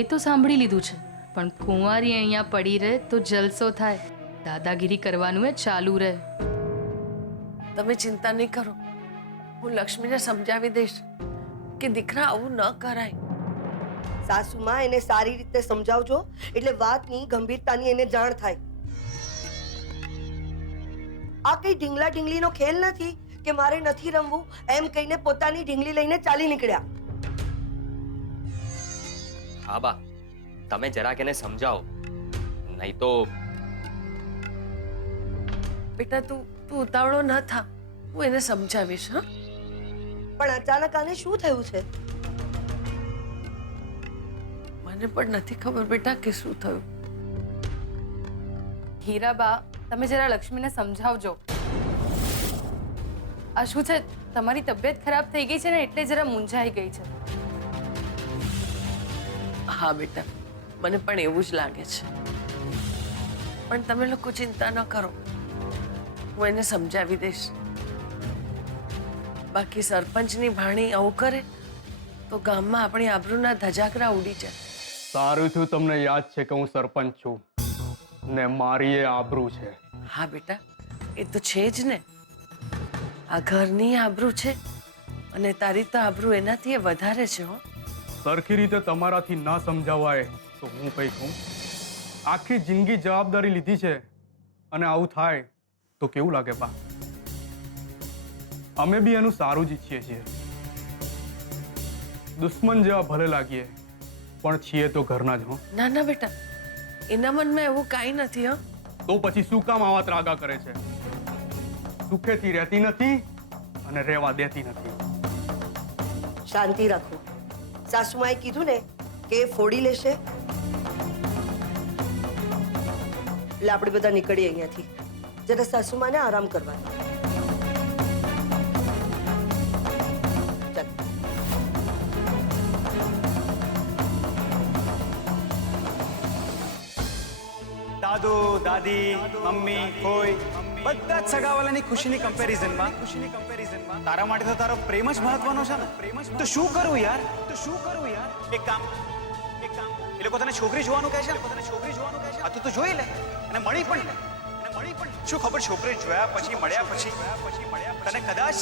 એ તો સાંભળી લીધું છે, પણ કુંવારી અહીંયા પડી રહે તો જલસો થાય. દાદાગીરી કરવાનું એ ચાલુ રહે. તમે ચિંતા નહીં કરો, હું લક્ષ્મીને સમજાવી દઈશ કે દીકરા આવું ન કરાય. સાસુમાં એને સારી રીતે સમજાવજો એટલે વાતની ગંભીરતાની એને જાણ થાય. આ કઈ ઢીંગલા ઢીંગલીનો ખેલ નથી કે મારે નથી રમવું એમ કહીને પોતાની ઢીંગલી લઈને ચાલી નીકળ્યા. હા બા, તમે જરાક એને સમજાવો, નહીં તો. બેટા તું ઉતાવળો ન થા, હું એને સમજાવીશ. હા, પણ અચાનક આને શું થયું છે? મને પણ નથી ખબર બેટા કે શું થયું. હીરાબા, તમે જરા લક્ષ્મીને સમજાવજો. આ શું છે, તમારી તબિયત ખરાબ થઈ ગઈ છે ને એટલે જરા મૂંઝાઈ ગઈ છે. હા બેટા, મને પણ એવું જ લાગે છે, પણ તમે લોકો ચિંતા ન કરો, હું એને સમજાવી દઈશ. બાકી સરપંચની ભાણી આવું કરે તો ગામમાં આપણી આબરૂના ધજાગરા ઉડી જાય. સારું થયું તમને યાદ છે કે હું સરપંચ છું ને મારી એ આબરૂ છે. હા બેટા, એ તો છે જ ને. આ ઘરની આબરૂ છે અને તારી તો આબરૂ એનાથી એ વધારે છે. હો, સરખી રીતે તમારાથી ના સમજાવાય તો હું કઈ કહું? આખી જિંદગી જવાબદારી લીધી છે અને આવું થાય તો કેવું લાગે બા? અમે બી એનું સારું જ ઈચ્છીએ છીએ. દુશ્મન જેવા ભલે લાગીએ પણ છીએ તો ઘરના જ. હો ના ના બેટા, એના મનમાં એવું કાંઈ નથી. હા, તો પછી શું કામ આવા ત્રાગા કરે છે? સુખેથી રહેતી નથી અને રહેવા દેતી નથી. શાંતિ રાખો. સાસુમાએ કીધું ને કે એ ફોડી લેશે એટલે આપણે બધા નીકળીએ અહીંયાથી. જરા સાસુમાને આરામ કરવાનો. દાદુ, દાદી, મમ્મી, કોઈ બધા જ સગાવાલાની ખુશીની કમ્પેરિઝનમાં તારા માટે તો તારો પ્રેમ જ મહત્વનો છે ને. તો શું કરું યાર? એક કામ એ લોકો તને છોકરી જોવાનું કહે છે ને, આ તું જોઈ લે અને મળી પણ લે. શું ખબર, છોકરી જોયા પછી મળ્યા પછી તને કદાચ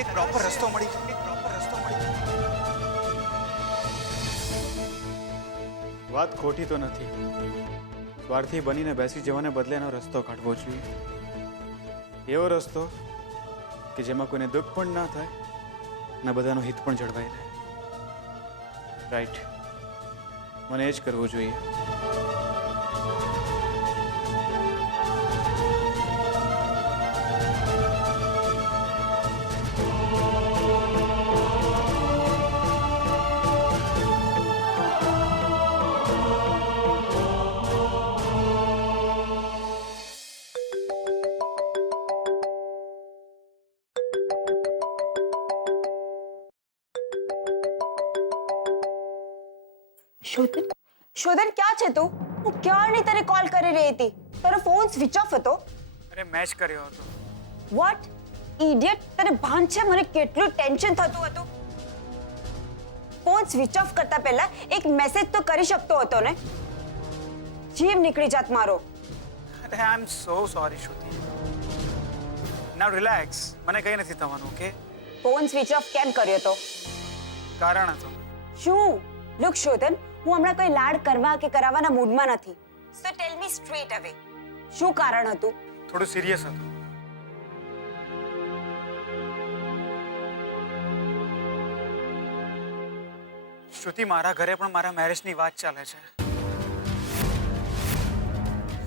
એક પ્રોપર રસ્તો મળી જાય. વાત ખોટી તો નથી. સ્વાર્થી બનીને બેસી જવાને બદલે એનો રસ્તો કાઢવો જોઈએ. એવો રસ્તો કે જેમાં કોઈને દુઃખ પણ ના થાય અને બધાનું હિત પણ જળવાઈ રહે. રાઈટ, મને એ જ કરવું જોઈએ. શોધન, ક્યાં છે તું? હું ક્યારની તને કોલ કરી રહી હતી, તારો ફોન સ્વિચ ઓફ હતો. અરે મેચ કર્યો હતો. વોટ ઇડિયટ, તને ભાન છે મને કેટલું ટેન્શન થતું હતું? ફોન સ્વિચ ઓફ કરતા પહેલા એક મેસેજ તો કરી શકતો હતો ને. જીવ નીકળી જાત મારો. અરે આઈ એમ સો સોરી શ્રુતિ. નાઉ રિલેક્સ, મને કંઈ નથી થવાનું. ઓકે, ફોન સ્વિચ ઓફ કેમ કર્યો તો? કારણ હતું. શું? લુક શોધન, હું હમણાં કોઈ લાડ કરવા કે કરાવવાના મૂડમાં નથી. સો ટેલ મી સ્ટ્રેટ અવે, શું કારણ હતું? થોડું સિરિયસ હતું. શ્રુતિ, મારા ઘરે પણ મારા મેરેજની વાત ચાલે છે.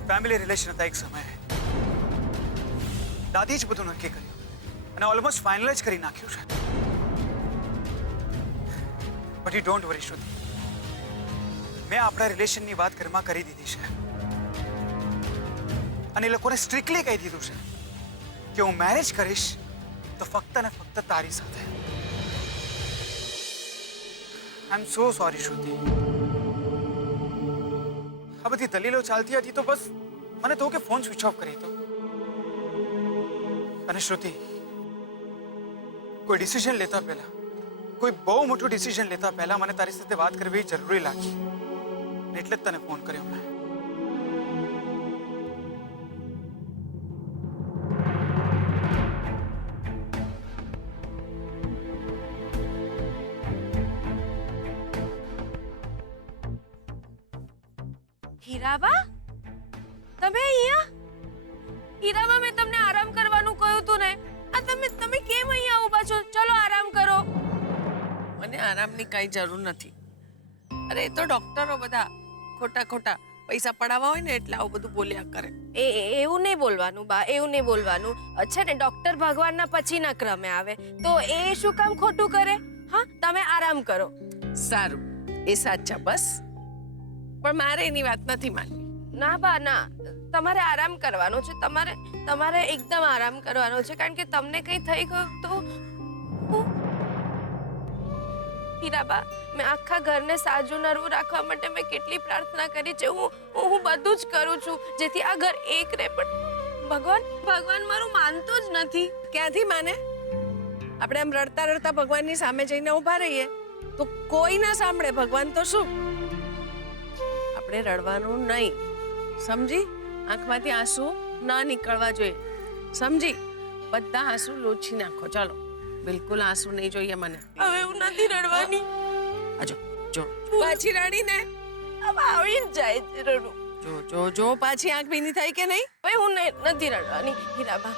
ફેમિલી રિલેશન હતા એક સમયે. દાદી જ બધું નક્કી કર્યું અને ઓલમોસ્ટ ફાઇનલાઇઝ કરી નાખ્યું છે. બટ યુ ડોન્ટ વરી શ્રુતિ, મેં આપણા રિલેશનની વાત ઘરમાં કરી દીધી છે અને એ લોકોને સ્ટ્રિક્ટલી કહી દીધું છે કે હું મેરેજ કરીશ તો ફક્ત ને ફક્ત તારી સાથે. આઈ એમ સો સોરી શ્રુતિ. આ બધી દલીલો ચાલતી હતી તો બસ મને તો કે ફોન સ્વિચ ઓફ કરી દો. અને શ્રુતિ, કોઈ ડિસિઝન લેતા પહેલા, કોઈ બહુ મોટું ડિસિઝન લેતા પહેલા મને તારી સાથે વાત કરવી જરૂરી લાગી, એટલે જ તને ફોન કર્યો મેં. હીરાબા, તમે અહીંયા? હીરાબા, મેં તમને આરામ કરવાનું કહ્યું હતું ને. આ તમે કેમ અહીંયા ઊભા છો? ચલો આરામ કરો. મને આરામની કાંઈ જરૂર નથી. અરે એ તો ડોક્ટરો બધા ખોટા ખોટા પૈસા પડાવવા હોય ને એટલે આવું બધું બોલ્યા કરે. એવું નહીં બોલવાનું બા, એવું નહીં બોલવાનું. છે ને, ડોક્ટર ભગવાનના પછીના ક્રમે આવે તો એ શું કામ ખોટું કરે? હા, તમે આરામ કરો. સારું, એ સાચા બસ. પણ મારે એની વાત નથી માનવી. ના બા ના, તમારે આરામ કરવાનો છે. તમારે એકદમ આરામ કરવાનો છે, કારણ કે તમને કંઈ થઈ ગયું તો હીરાબા, મેં આખા ઘરને સાજું નરવું રાખવા માટે મેં કેટલી પ્રાર્થના કરી છે. હું બધું જ કરું છું જેથી આ ઘર એક રહે, પણ ભગવાન મારું માનતો જ નથી. ક્યાંથી માને? આપણે આમ રડતા રડતા ભગવાનની સામે જઈને ઊભા રહીએ તો કોઈ ના સાંભળે. ભગવાન તો શું, આપણે રડવાનું નહીં, સમજી? આંખમાંથી આંસુ ના નીકળવા જોઈએ, સમજી? બધા આંસુ લોચી નાખો. ચાલો, બિલકુલ આંસુ નહીં જોઈએ મને. હવે હું નથી રડવાની. આજો જો પાછી રડીને આવી જ જાય છે રડું. જો પાછી આંખ ભીની થઈ કે નહીં? હવે હું નથી રડવાની હીરાબા,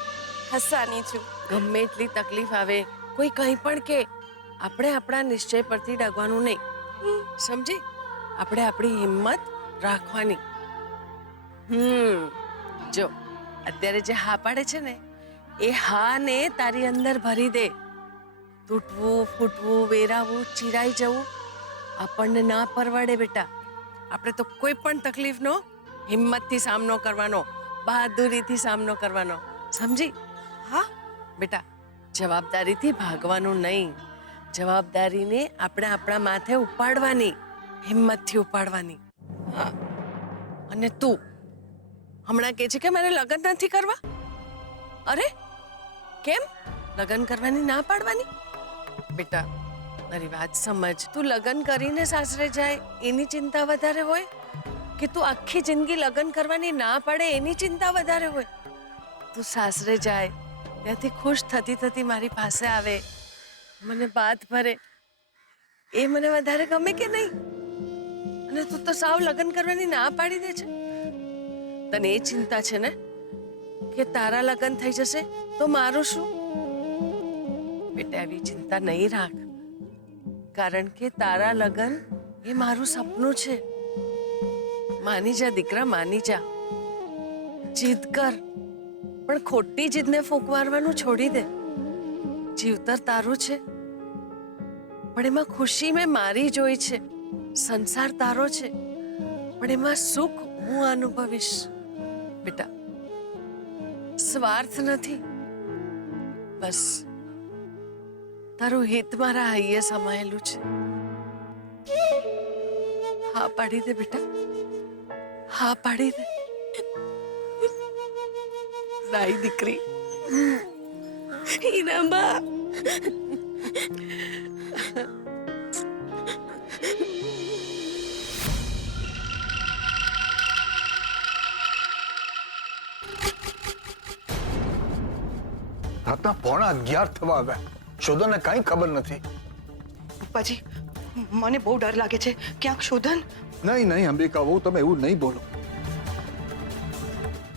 હસવાની છું. ગમે એટલી તકલીફ આવે, કોઈ કંઈ પણ કે, આપણે આપણા નિશ્ચય પરથી ડગવાનું નહીં, સમજી? આપણે આપણી હિંમત રાખવાની. જો અત્યારે જે હા પાડે છે ને, એ હા ને તારી અંદર ભરી દે. તૂટવું, ફૂટવું, વેરાવું, ચીરાઈ જવું આપણને ના પરવડે બેટા. આપણે તો કોઈ પણ તકલીફનો હિંમતથી સામનો કરવાનો, બહાદુરીથી સામનો કરવાનો, સમજી? હા બેટા, જવાબદારીથી ભાગવાનું નહીં, જવાબદારીને આપણે આપણા માથે ઉપાડવાની, હિંમતથી ઉપાડવાની. હા, અને તું હમણાં કહે છે કે મારે લગ્ન નથી કરવા. અરે કેમ લગ્ન કરવાની ના પાડવાની? બેટા મારી વાત સમજ. તું લગ્ન કરીને સાસરે જાય એની ચિંતા વધારે હોય કે તું આખી જિંદગી લગ્ન કરવાની ના પાડે એની ચિંતા વધારે હોય? તું સાસરે જાય ત્યાંથી ખુશ થતી થતી મારી પાસે આવે, મને બાત ભરે, એ મને વધારે ગમે કે નહીં? અને તું તો સાવ લગ્ન કરવાની ના પાડી દે છે. તને એ ચિંતા છે ને કે તારા લગ્ન થઈ જશે તો મારું શું? બેટા એવી ચિંતા નહીં રાખ, કારણ કે તારા લગ્ન એ મારું સપનું છે. માની જા દીકરા, માની જા, જીદ કર, પણ ખોટી જીદને ફૂંકવારવાનું છોડી દે. જીવતર તારું છે, પણ એમાં ખુશી મેં મારી જોઈ છે. સંસાર તારો છે, પણ એમાં સુખ હું અનુભવીશ. બેટા સ્વાર્થ નથી, બસ તારું હિત મારા હૈયે સમાયેલું છે. હા પાડી દે બેટા, હા પાડી દે. રાઈ દીકરી. હીરાબા રાતના 11:15 થવા આવ્યા. શોધનને કઈ ખબર નથી. પપ્પાજી મને બહુ ડર લાગે છે. ક્યાંક શોધન. નહીં નહીં અંબિકા વહુ, તમે એવું નહીં બોલો.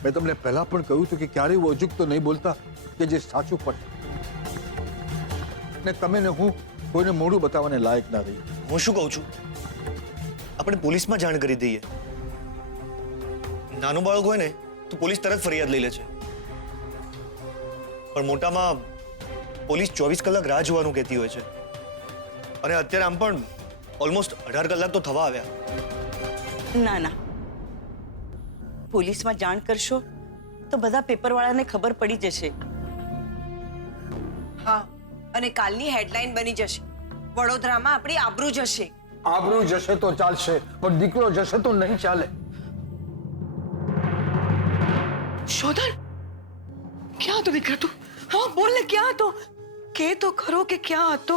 મેં તમને પહેલા પણ કહ્યું હતું કે ક્યારેય એવું અજુગતો નહીં બોલતા કે જે સાચું પડે. ને તમે ને હું કોઈને મોઢું બતાવવાને લાયક ના રહી. હું શું કહું છું, આપણે પોલીસમાં જાણ કરી દઈએ. નાનું બાળક હોય ને તો પોલીસ તરત ફરિયાદ લઈ લે છે, પણ મોટામાં પોલીસ 24 કલાક રાહ જોવાનું કહેતી હોય છે. અને અત્યારે આમ પણ ઓલમોસ્ટ 18 કલાક તો થવા આવ્યા. ના ના, પોલીસમાં જાણ કરશો તો બધા પેપરવાળાને ખબર પડી જશે. હા, અને કાલની હેડલાઇન બની જશે. વડોદરામાં આપણી આબરૂ જશે. આબરૂ જશે તો ચાલશે, પણ દીકરો જશે તો નહીં ચાલે. શોધન ક્યાં હતો દીકરા તું? હા બોલ ને, ક્યાં હતો? કે તો ખરો કે ક્યાં હતો?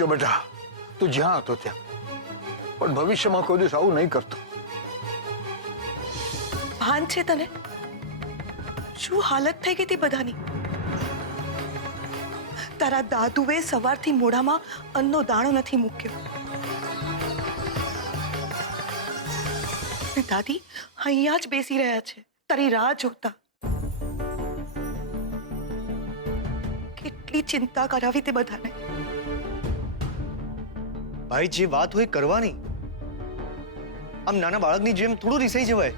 જો બેટા, તું જ્યાં હતો ત્યાં, પણ ભવિષ્યમાં કોઈ દિવસ આવું નહીં કરતો. ભાન છે તને? શું હાલત થઈ ગઈ હતી બધાની. તારા દાદુએ સવારથી મોઢામાં અન્નનો દાણો નથી મૂક્યો. ને દાદી અહીંયા જ બેસી રહ્યા છે તારી રાહ જોતા. કેટલી ચિંતા કરાવી તે બધાને. ભાઈ, જે વાત હોય કરવાની. આમ નાના બાળકની જેમ થોડું રિસાઈ જવાય.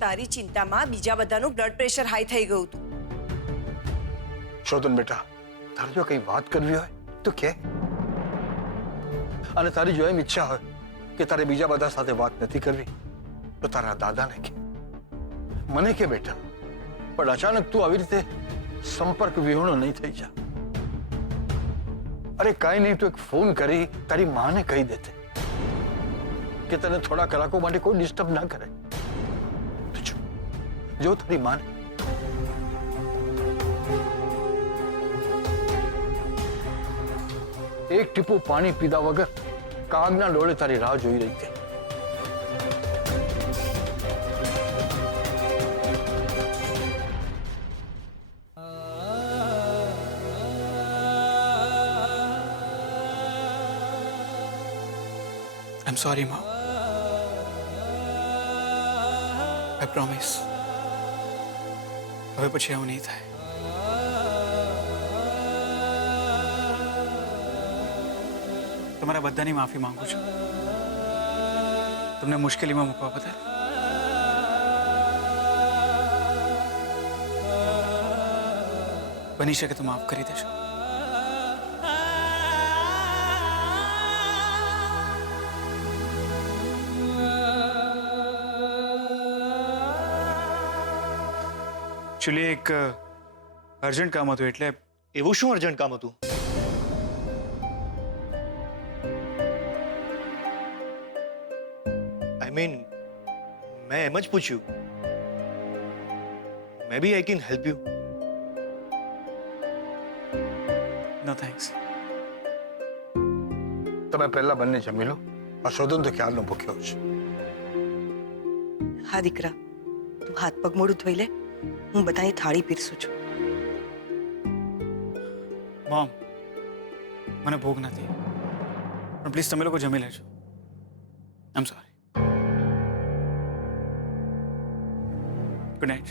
તારી ચિંતામાં બીજા બધાનું બ્લડ પ્રેશર હાઈ થઈ ગયું હતું. શોધન બેટા, તારે જો કઈ વાત કરવી હોય તો કે. અને તારી જો એમ ઈચ્છા હોય કે તારે બીજા બધા સાથે વાત નથી કરવી તો તારા દાદાને કે, મને કે બેટા. પણ અચાનક તું આવી રીતે સંપર્ક વિહોણો નહીં થઈ જા. અરે કાંઈ નહીં, તું એક ફોન કરી તારી માને કહી દેતે કે તને થોડા કલાકો માટે કોઈ ડિસ્ટર્બ ના કરે. જો તારી માને એક ટીપું પાણી પીધા વગર કાગના ડોળે તારી રાહ જોઈ રહી હતી. I'm sorry, Mom. I promise. હવે પછી આવું નહીં થાય. તમારા બધાની માફી માંગુ છું, તમને મુશ્કેલીમાં મૂકવા બદલ. બની શકે તો માફ કરી દેશો. એકચ્યુઅલી એક અર્જન્ટ કામ હતું, એટલે. એવું શું અર્જન્ટ કામ હતું? આઈ મીન મેં એમ જ પૂછ્યું. Maybe I can help you. No thanks. તમે પહેલા બંને જમી લો. આ શોધન તો ક્યારનો ભૂખ્યો છે. હા દીકરા, તું હાથ પગ મોઢું ધોઈ લે. હું બધાની થાળી પીરસું છું. મોમ, મને ભૂખ નથી, પણ પ્લીઝ તમે લોકો જમી લેજો. I am sorry. Good night.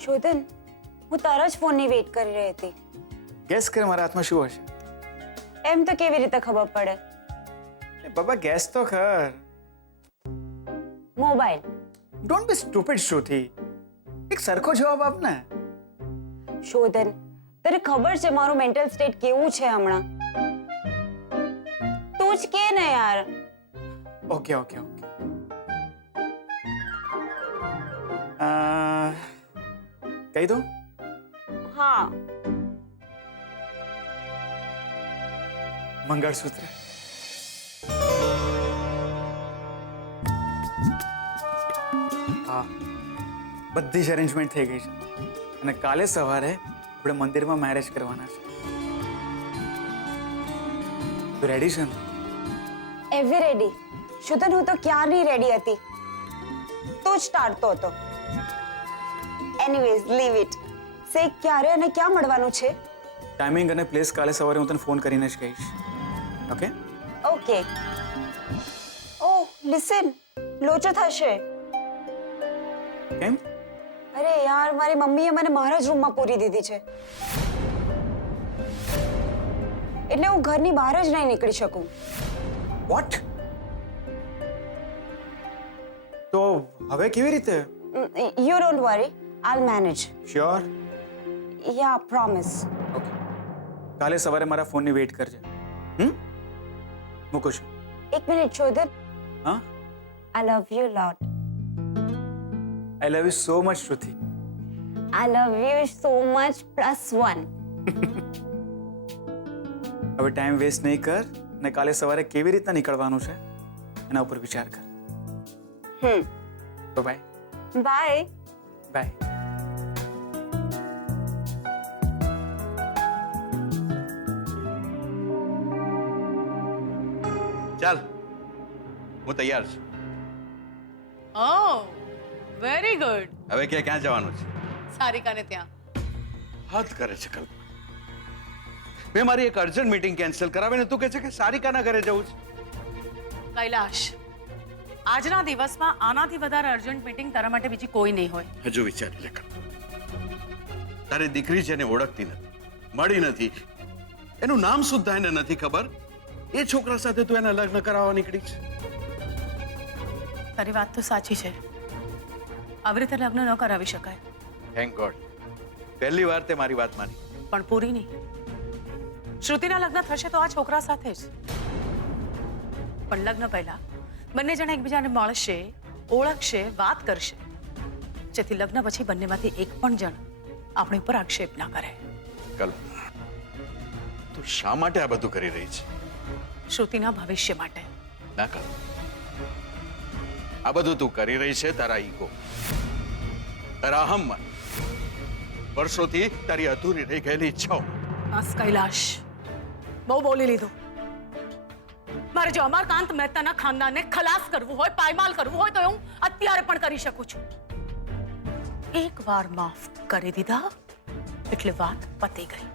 Shodhan, હું તારા જ ફોનની વેઇટ કરી રહી હતી. ગેસ કર મારા હાથમાં શું હશે? એમ તો કેવી રીતે ખબર પડે? બાબા, ગેસ તો કર. મોબાઈલ. ડોન્ટ બી સ્ટુપિડ શ્રુતિ. એક સરખો જવાબ આપ ને. શોધન, તને ખબર છે મારું મેન્ટલ સ્ટેટ કેવું છે હમણાં? તો જ કે ને યાર. ઓકે ઓકે ઓકે કહી દો. હા. મંગળસૂત્ર. હા, બધી જ અરેન્જમેન્ટ થઈ ગઈ છે અને કાલે સવારે આપણે મંદિરમાં મેરેજ કરવાના છે. તું રેડી છે ને? એવી રેડી? શુતન, હું તો ક્યારની રેડી હતી. તું જ ટાળતો હતો. Anyways leave it. સે ક્યારે અને ક્યાં મળવાનું છે? ટાઈમિંગ અને પ્લેસ કાલે સવારે હું તને ફોન કરીને જ કહીશ. ઓકે? ઓકે. ઓહ લિસન, લોચો થશે. કેમ? અરે યાર, મારી મમ્મીએ મને મારા જ રૂમમાં પૂરી દીધી છે, એટલે હું ઘરની બહાર જ નહીં નીકળી શકું. વોટ? તો હવે કેવી રીતે? You don't worry, I'll manage. Sure? Yeah, promise. Okay, કાલે સવારે મારા ફોનની વેઇટ કરજે. મૂકું છું. એક મિનિટ શોધન. હા? I love you lot. I love you so much Shruti. I love you so much +1. હવે ટાઈમ વેસ્ટ નહીં કર અને કાલે સવારે કેવી રીતના નીકળવાનું છે એના ઉપર વિચાર કર. તો બાય. બાય. બાય. ચાલ, હું તૈયાર છું. ઓહ વેરી ગુડ. હવે ક્યાં જવાનું છે? સારિકાને ત્યાં. હદ કરે છે કલ્પના. મેં મારી એક અર્જન્ટ મીટિંગ કેન્સલ કરાવીને તું કહે છે કે સારિકાના ઘરે જવું છે. કૈલાશ, આજના દિવસમાં આનાથી વધારે અર્જન્ટ મીટિંગ તારા માટે બીજી કોઈ નહીં હોય. હજુ વિચારી લે કલ્પના. તારી દીકરી છે એને ઓળખતી નથી, મળી નથી, એનું નામ સુદ્ધા એને નથી ખબર. એ છોકરા સાથે તું એના લગ્ન કરાવવા નીકળી છે. તારી વાત તો સાચી છે. આવી રીતે લગ્ન ન કરાવી શકાય. થેન્ક ગોડ, પહેલી વાર તે મારી વાત માની. પણ પૂરી નહીં. શ્રુતિના લગ્ન થશે તો આ છોકરા સાથે જ. પણ લગ્ન પહેલા બંને જણા એકબીજાને મળશે, ઓળખશે, વાત કરશે, જેથી લગ્ન પછી બંનેમાંથી એક પણ જણ આપણી ઉપર આક્ષેપ ના કરે. કલ્પના, તું શા માટે આ બધું કરી રહી છે? શ્રુતિના ભવિષ્ય માટે. ના કર. આ બધું તું કરી રહી છે તારા ઈગો, તારા અહમ માટે, વર્ષોથી તારી અધૂરી રહી ગયેલી ઈચ્છાઓ. બસ કૈલાશ, બહુ બોલી લીધું. મારે જો અમરકાંત મહેતાના ખાનદાનને ખલાસ કરવું હોય, પાયમાલ કરવું હોય તો હું અત્યારે પણ કરી શકું છું. એકવાર માફ કરી દીધા એટલે વાત પતી ગઈ.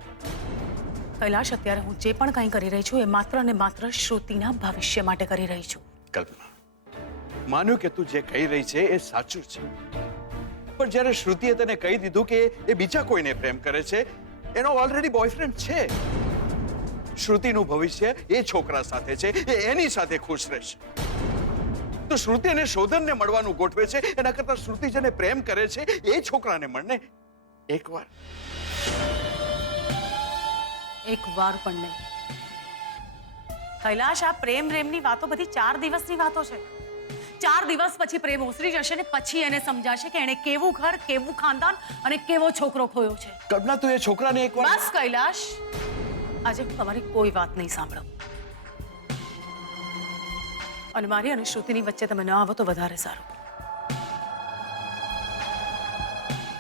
કૈલાશ, અત્યારે હું જે પણ કંઈ કરી રહી છું એ માત્ર ને માત્ર શ્રુતિના ભવિષ્ય માટે કરી રહી છું. કલ્પના, માન્યું કે તું જે કહી રહી છે એ સાચું છે, પણ જ્યારે શ્રુતિએ તને કહી દીધું કે એ બીજા કોઈને પ્રેમ કરે છે, એનો ઓલરેડી બોયફ્રેન્ડ છે, શ્રુતિનું ભવિષ્ય એ છોકરા સાથે છે, એ એની સાથે ખુશ રહેશે, તો શ્રુતિ અને શોધનને મળવાનું ગોઠવે છે એના કરતા શ્રુતિ જેને પ્રેમ કરે છે એ છોકરાને મળને એકવાર. એક વાર પણ નહીં. કૈલાશ, આ પ્રેમની વાતો બધી 4 દિવસની વાતો છે. 4 દિવસ પછી પ્રેમ ઓસરી જશે ને પછી એને સમજાશે કે એને કેવું ઘર, કેવું ખાનદાન અને કેવો છોકરો ખોયો છે. કલ્પના, તું એ છોકરાને એકવાર... બસ કૈલાશ, આજે હું તમારી કોઈ વાત નહીં સાંભળું. અને મારી અને શ્રુતિની વચ્ચે તમે ન આવો તો વધારે સારું.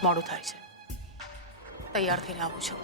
મોડું થાય છે. તૈયાર થઈને આવું છું.